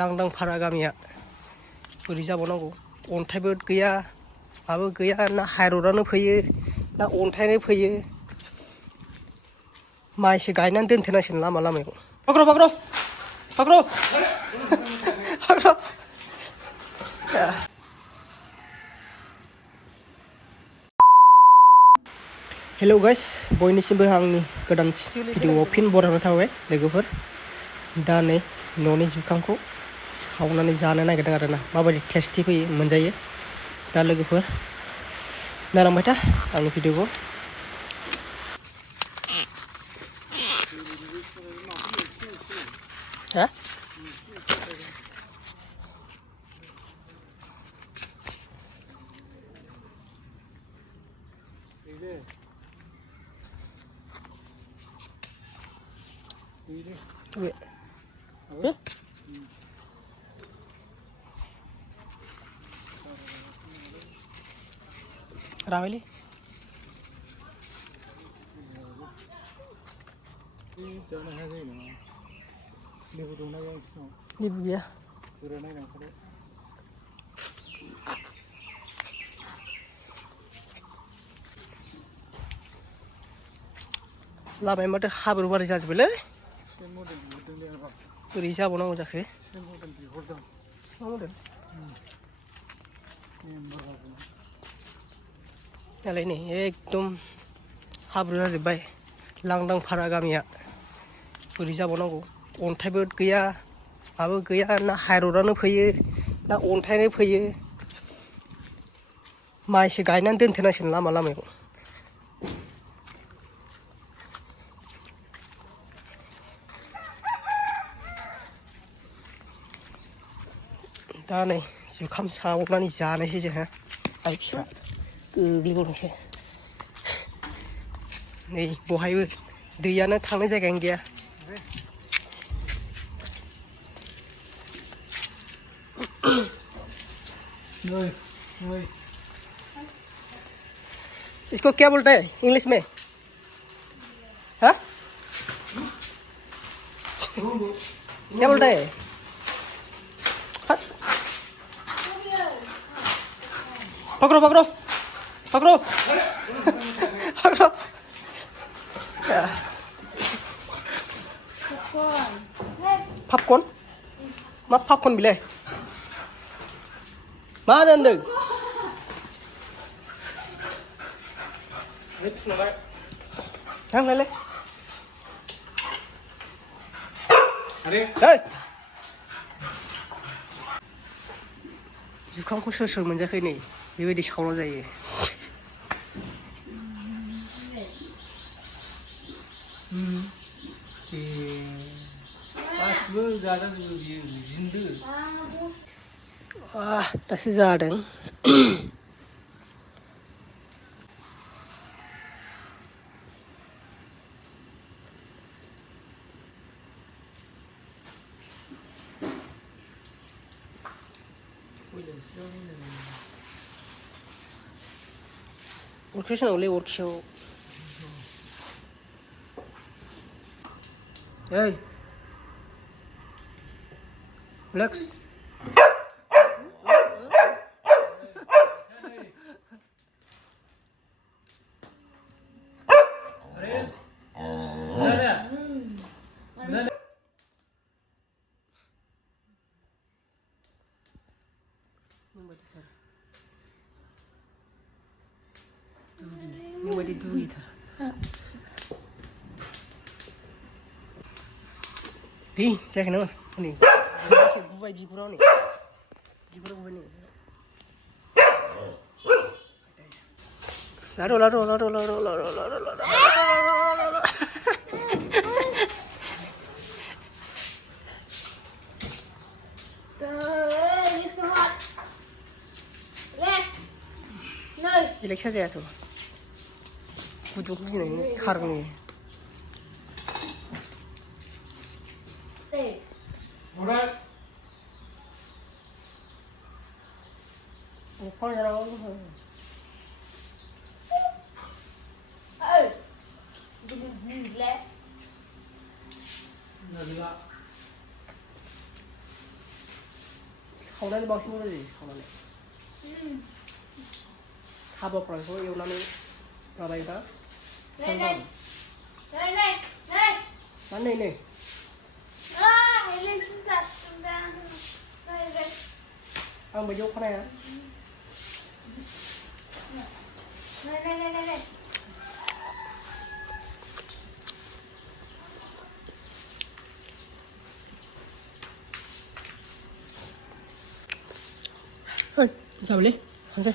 लांदां फारा गामिया बोरै जाबावनांगौ अन्थाइबो गैया माबो गैया ना हाइरडआनो फैयो ना अन्थाइनो फैयो माइसो गायनानै दोनथेनांसिगोन लामा लामायाव फाग्र फाग्र फाग्र फाग्र हेलौ गाइस बयनिसिमबो आंनि गोदान भिडिअआव फिन बरायनाय थाबाय लोगोफोर दा नै न'नि जुखामखौ सावनानै जानो नागिरदों आरोना माबायदि टेस्टि फैयो मोनजायो दा लोगोफोर नायलांबाय था आंनि भिडिअखौ हा रावैलै जानो हाया जायो नामा लेबु दंना गैया नोंसिनाव लेबु गैया गोरा नायनांगौ लामाया माथो हाब्रु बारि जाजोब्बायलै से मडेल बिहरदोंलै आं बोरै जाबावनांगौ जाखो से मडेल बिहरदों मा मडेल दालाय नै एकदम हाब्रु जाजोब्बाय लांदां फारा गामिया बोरै जाबावनांगौ अन्थाइबो गैया माबो गैया ना हाइरडआनो फैयो ना अन्थाइनो फैयो माइसो गायनानै दोनथेनांसिगोन लामा लामायाव दा नै जुखाम सावनानै जानोसै जोंहा आइ फिसा गोग्लैबावदोंसो नै बहायबो दैयानो थांनो जायगायानो गैया इसको क्या बोलते हैं इंग्लिश में हाँ क्या बोलते हैं पकड़ो पकड़ो पकड़ो पकड़ो पॉपकॉर्न मा पॉपकॉर्न बिलाय मा होनदों थांलाय जुखामखौ सोर सोर मोनजाखै नै बेबायदि सावना जायो गासिबो जाजाजोबो बियो जिन्दो दासो जादों अरखियाव सोनांगौलै अरखियाव ओइ रिलेक्स नोंबायदि दुगैथार बे जायाखै नामा नै एसे गुबाय बिगुराव नै बिगुराव गुबाय नै लारु लारु लारु लारु लारु लारु लारु Eleksa जाया tuh गुदुं गिनायनि खारनि सावनानै बांसिन मोजां जायो सावनानै हाबाफ्राखौ एवनानै माबायोबा मा नै आं बायदि अखानाया जाबायलै थांसै